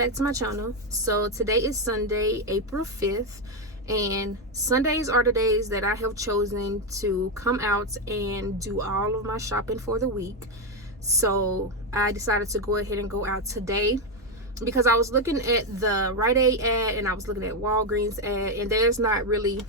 back to my channel. So today is Sunday, April 5th, and Sundays are the days that I have chosen to come out and do all of my shopping for the week. So I decided to go ahead and go out today because I was looking at the Rite Aid ad and I was looking at Walgreens ad, and there's not really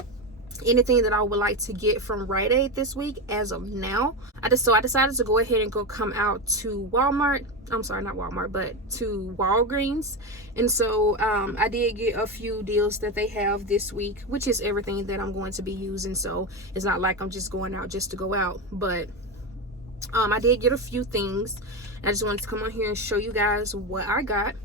anything that I would like to get from Rite Aid this week as of now. So I decided to go ahead and come out to Walmart. I'm sorry, not Walmart, but to Walgreens. And so I did get a few deals that they have this week, which is everything that I'm going to be using. So it's not like I'm just going out just to go out, but I did get a few things. I just wanted to come on here and show you guys what I got.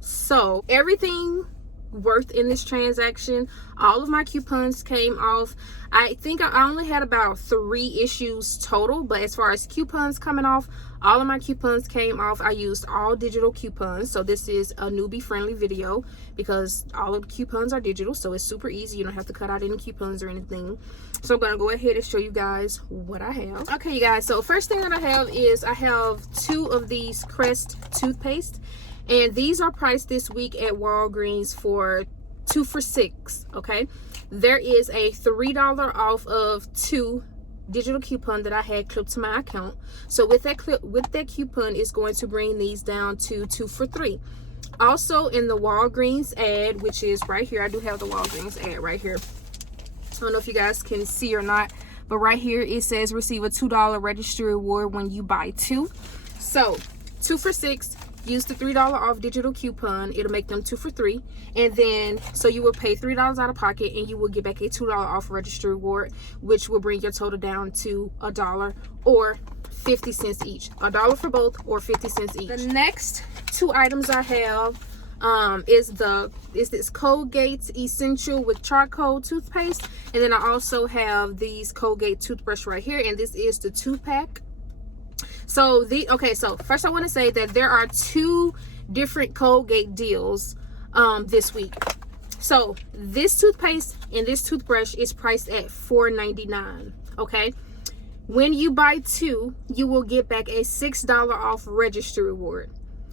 So everything worth in this transaction, all of my coupons came off. I think I only had about 3 issues total, but as far as coupons coming off, all of my coupons came off. I used all digital coupons, so this is a newbie friendly video because all of the coupons are digital, so it's super easy. You don't have to cut out any coupons or anything. So I'm gonna go ahead and show you guys what I have. Okay, you guys, so first thing that I have is I have 2 of these Crest toothpaste, and these are priced this week at Walgreens for 2 for $6. Okay, there is a $3 off of 2 digital coupon that I had clipped to my account. So with that coupon, it's going to bring these down to 2 for $3. Also in the Walgreens ad, which is right here, I do have the Walgreens ad right here. I don't know if you guys can see or not, but right here it says receive a $2 registry reward when you buy 2. So 2 for $6. Use the $3 off digital coupon. It'll make them 2 for $3. And then, so you will pay $3 out of pocket and you will get back a $2 off registry reward, which will bring your total down to $1 or 50 cents each. $1 for both or 50 cents each. The next 2 items I have is this Colgate Essential with charcoal toothpaste. And then I also have these Colgate toothbrush right here. And this is the 2-pack. So so first I want to say that there are 2 different Colgate deals this week. So this toothpaste and this toothbrush is priced at $4.99. Okay, when you buy 2, you will get back a $6 off registry reward.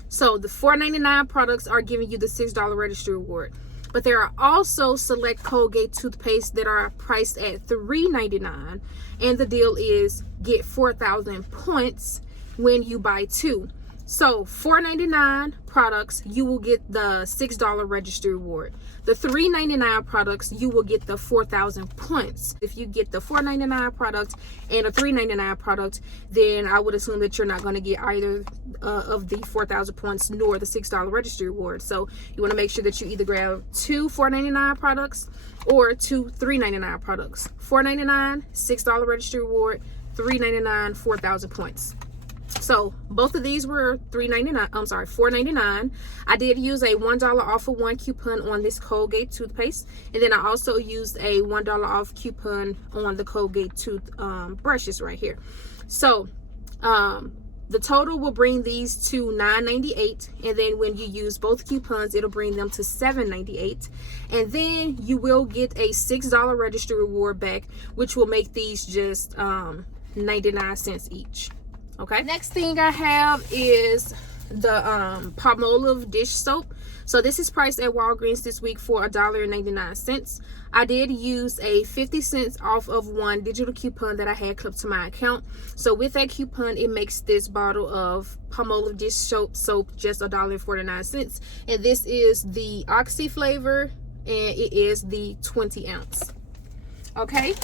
So the $4.99 products are giving you the $6 registry reward. But there are also select Colgate toothpaste that are priced at $3.99, and the deal is get 4,000 points when you buy 2. So $4.99 products, you will get the $6 registry reward. The $3.99 products, you will get the 4,000 points. If you get the $4.99 product and a $3.99 product, then I would assume that you're not going to get either of the 4,000 points nor the $6 registry reward. So you want to make sure that you either grab 2 $4.99 products or 2 $3.99 products. $4.99, $6 registry reward, $3.99, 4,000 points. So both of these were $4.99. I did use a $1 off of 1 coupon on this Colgate toothpaste, and then I also used a $1 off coupon on the Colgate tooth brushes right here. So the total will bring these to $9.98, and then when you use both coupons, it'll bring them to $7.98, and then you will get a $6 registry reward back, which will make these just 99 cents each. Okay, next thing I have is the Palmolive dish soap. So this is priced at Walgreens this week for $1.99. I did use a 50 cents off of 1 digital coupon that I had clipped to my account. So with that coupon, it makes this bottle of Palmolive dish soap just $1.49. And this is the Oxy flavor, and it is the 20 ounce. Okay,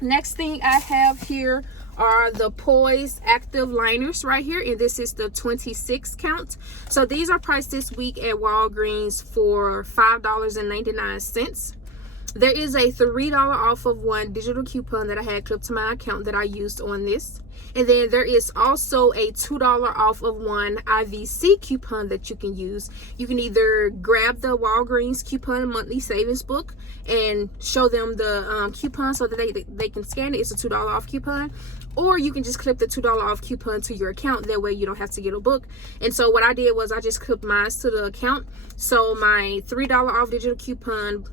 next thing I have here are the Poise active liners right here, and this is the 26 count. So these are priced this week at Walgreens for $5.99. There is a $3 off of 1 digital coupon that I had clipped to my account that I used on this. And then there is also a $2 off of 1 IVC coupon that you can use. You can either grab the Walgreens coupon monthly savings book and show them the coupon so that they can scan it. It's a $2 off coupon. Or you can just clip the $2 off coupon to your account. That way you don't have to get a book. And so what I did was I just clipped mine to the account. So my $3 off digital coupon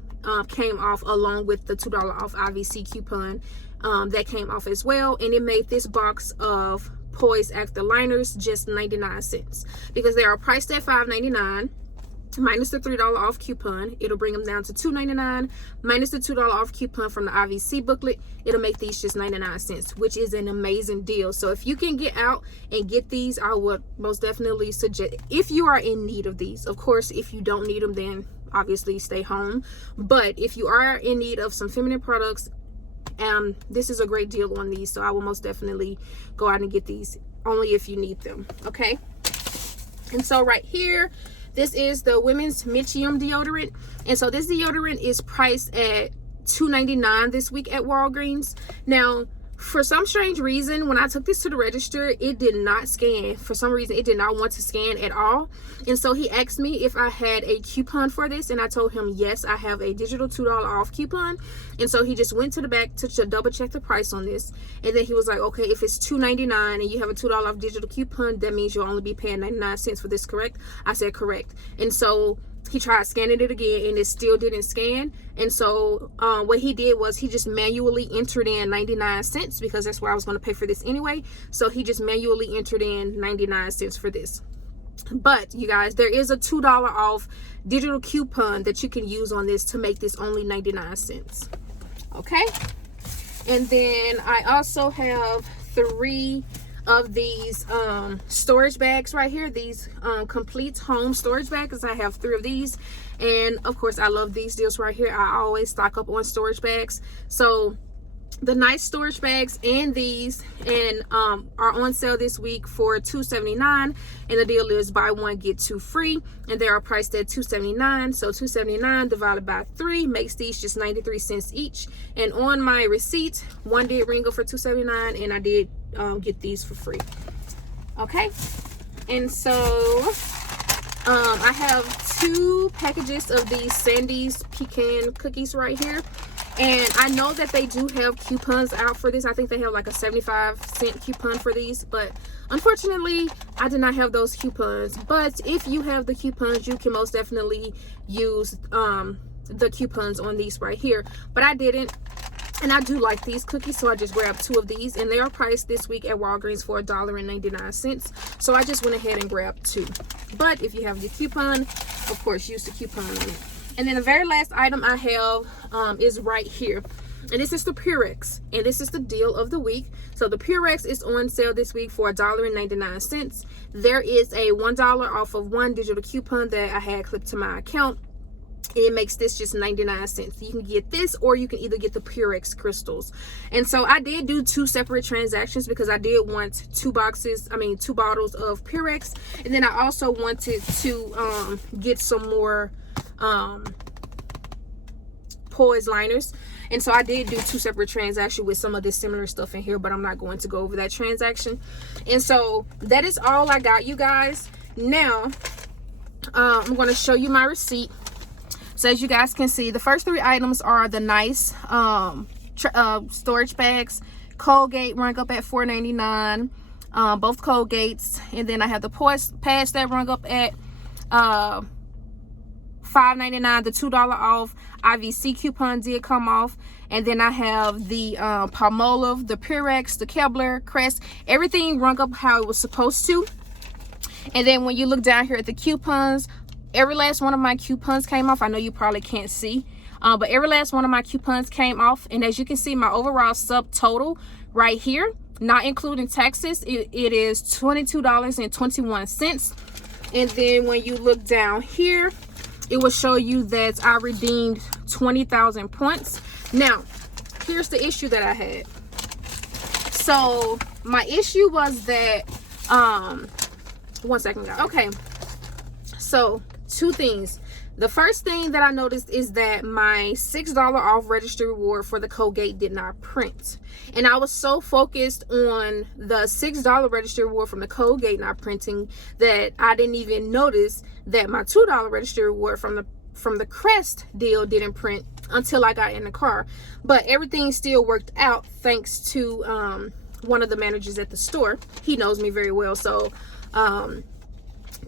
came off along with the $2 off IVC coupon that came off as well, and it made this box of Poise active liners just 99 cents because they are priced at $5.99. minus the $3 off coupon, it'll bring them down to $2.99. Minus the $2 off coupon from the IVC booklet, it'll make these just 99 cents, which is an amazing deal. So if you can get out and get these, I would most definitely suggest, if you are in need of these. Of course, if you don't need them, then obviously stay home. But if you are in need of some feminine products, this is a great deal on these. So I will most definitely go out and get these, only if you need them. Okay. And so right here, this is the women's Mitchium deodorant. And so this deodorant is priced at $2.99 this week at Walgreens. Now, for some strange reason, when I took this to the register, it did not scan. For some reason, it did not want to scan at all. And so he asked me if I had a coupon for this. And I told him, yes, I have a digital $2 off coupon. And so he just went to the back to double check the price on this. And then he was like, okay, if it's $2.99 and you have a $2 off digital coupon, that means you'll only be paying 99 cents for this, correct? I said, correct. And so he tried scanning it again and it still didn't scan. And so what he did was he just manually entered in 99 cents because that's where I was going to pay for this anyway. So he just manually entered in 99 cents for this. But you guys, there is a $2 off digital coupon that you can use on this to make this only 99 cents. Okay. And then I also have 3 of these storage bags right here, these complete home storage bags. I have 3 of these, and of course I love these deals right here. I always stock up on storage bags. So the nice storage bags and these and are on sale this week for $2.79, and the deal is buy one get 2 free, and they are priced at $2.79. so $2.79 divided by 3 makes these just 93 cents each. And on my receipt, one did ring up for $2.79, and I did get these for free. Okay. And so I have 2 packages of these Sandy's pecan cookies right here. And I know that they do have coupons out for this. I think they have like a 75-cent coupon for these. But unfortunately, I did not have those coupons. But if you have the coupons, you can most definitely use the coupons on these right here. But I didn't. And I do like these cookies, so I just grabbed 2 of these. And they are priced this week at Walgreens for $1.99. So I just went ahead and grabbed 2. But if you have your coupon, of course, use the coupon on it. And then the very last item I have is right here. And this is the Purex. And this is the deal of the week. So the Purex is on sale this week for $1.99. There is a $1 off of 1 digital coupon that I had clipped to my account. It makes this just 99 cents. You can get this, or you can either get the Purex crystals. And so I did do 2 separate transactions because I did want 2 bottles of Purex. And then I also wanted to get some more poise liners. And so I did do 2 separate transactions with some of this similar stuff in here, but I'm not going to go over that transaction. And so that is all I got, you guys. Now I'm going to show you my receipt. So as you guys can see, the first 3 items are the nice storage bags. Colgate rung up at $4.99, both Colgates. And then I have the poise pads that rung up at $5.99. The $2 off IVC coupon did come off. And then I have the Palmolive, the Purex, the Kebler, Crest. Everything rung up how it was supposed to. And then when you look down here at the coupons, every last one of my coupons came off. I know you probably can't see, but every last one of my coupons came off. And as you can see, my overall subtotal right here, not including taxes, it is $22.21. And then when you look down here, it will show you that I redeemed 20,000 points. Now, here's the issue that I had. So my issue was that, one second, guys. Okay, so 2 things. The first thing that I noticed is that my $6 off register reward for the Colgate did not print. And I was so focused on the $6 register reward from the Colgate not printing that I didn't even notice that my $2 register reward from the Crest deal didn't print until I got in the car. But everything still worked out thanks to one of the managers at the store. He knows me very well, so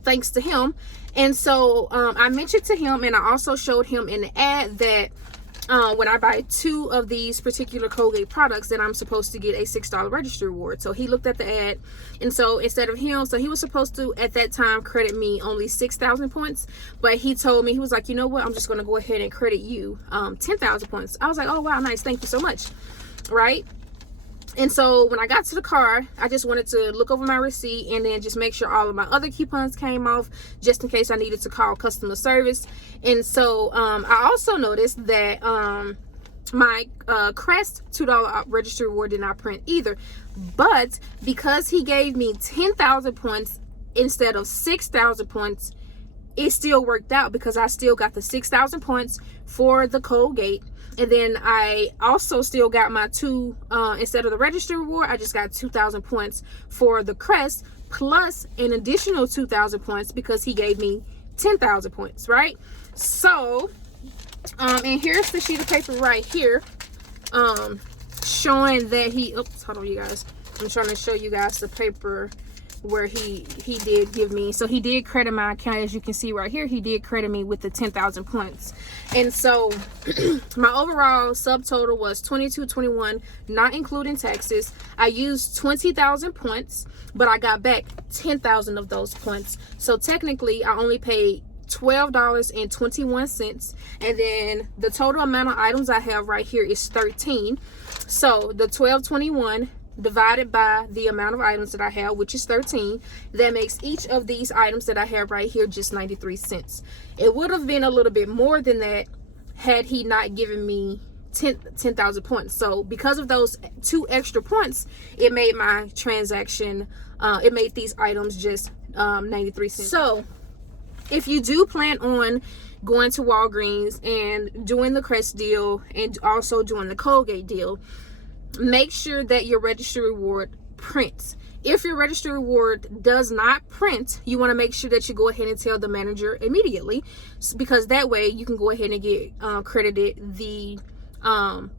thanks to him. And so I mentioned to him, and I also showed him in the ad that when I buy 2 of these particular Colgate products, then I'm supposed to get a $6 registry reward. So he looked at the ad, and so instead of him, so he was supposed to at that time credit me only 6,000 points, but he told me, he was like, you know what, I'm just going to go ahead and credit you 10,000 points. I was like, oh wow, nice, thank you so much, right? And so when I got to the car, I just wanted to look over my receipt and then just make sure all of my other coupons came off, just in case I needed to call customer service. And so I also noticed that my Crest $2 registry reward did not print either. But because he gave me 10,000 points instead of 6,000 points, it still worked out because I still got the 6,000 points for the Colgate. And then I also still got my 2, instead of the registry reward, I just got 2,000 points for the Crest, plus an additional 2,000 points because he gave me 10,000 points, right? So, and here's the sheet of paper right here, showing that he, oops, hold on you guys. I'm trying to show you guys the paper where he did give me, so he did credit my account. As you can see right here, he did credit me with the 10,000 points. And so my overall subtotal was 22.21, not including taxes. I used 20,000 points, but I got back 10,000 of those points. So technically I only paid $12.21, and then the total amount of items I have right here is 13. So the $12.21 divided by the amount of items that I have, which is 13, that makes each of these items that I have right here just 93 cents. It would have been a little bit more than that had he not given me 10,000 points. So because of those 2 extra points, it made my transaction, it made these items just 93 cents. So if you do plan on going to Walgreens and doing the Crest deal and also doing the Colgate deal, make sure that your registry reward prints. If your registry reward does not print, you want to make sure that you go ahead and tell the manager immediately, because that way you can go ahead and get credited the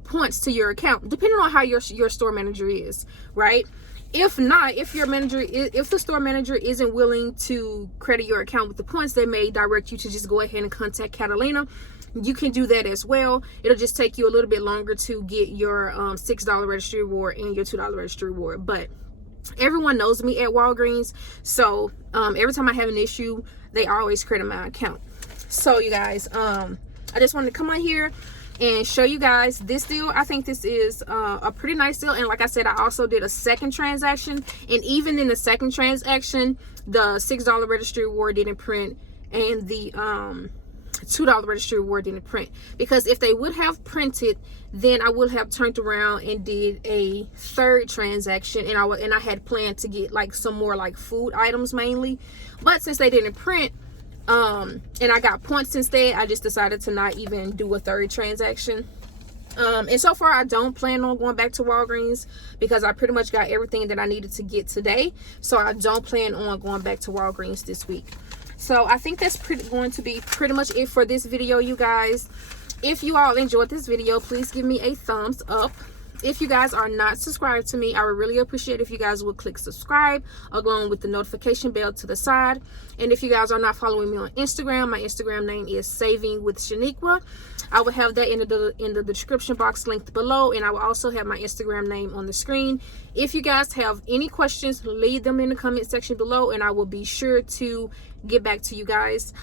points to your account, depending on how your store manager is, right? If not, if the store manager isn't willing to credit your account with the points, they may direct you to just go ahead and contact Catalina. You can do that as well. It'll just take you a little bit longer to get your $6 registry reward and your $2 registry reward. But everyone knows me at Walgreens, so every time I have an issue, they always credit my account. So you guys, I just wanted to come on here and show you guys this deal. I think this is a pretty nice deal. And like I said, I also did a second transaction, and even in the second transaction, the $6 registry reward didn't print, and the $2 registry reward didn't print. Because if they would have printed, then I would have turned around and did a third transaction, and I had planned to get like some more like food items mainly. But since they didn't print, and I got points instead, I just decided to not even do a third transaction. And so far I don't plan on going back to Walgreens because I pretty much got everything that I needed to get today. So I don't plan on going back to Walgreens this week. So I think that's going to be pretty much it for this video, you guys. If you all enjoyed this video, please give me a thumbs up. If you guys are not subscribed to me, I would really appreciate if you guys would click subscribe along with the notification bell to the side. And if you guys are not following me on Instagram, my Instagram name is Saving with Shaniqua. I will have that in the description box linked below, and I will also have my Instagram name on the screen. If you guys have any questions, leave them in the comment section below, and I will be sure to get back to you guys.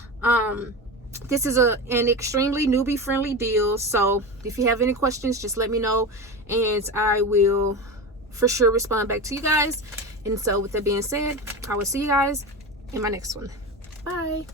This is an extremely newbie friendly deal, so if you have any questions, just let me know and I will for sure respond back to you guys. And so with that being said, I will see you guys in my next one. Bye.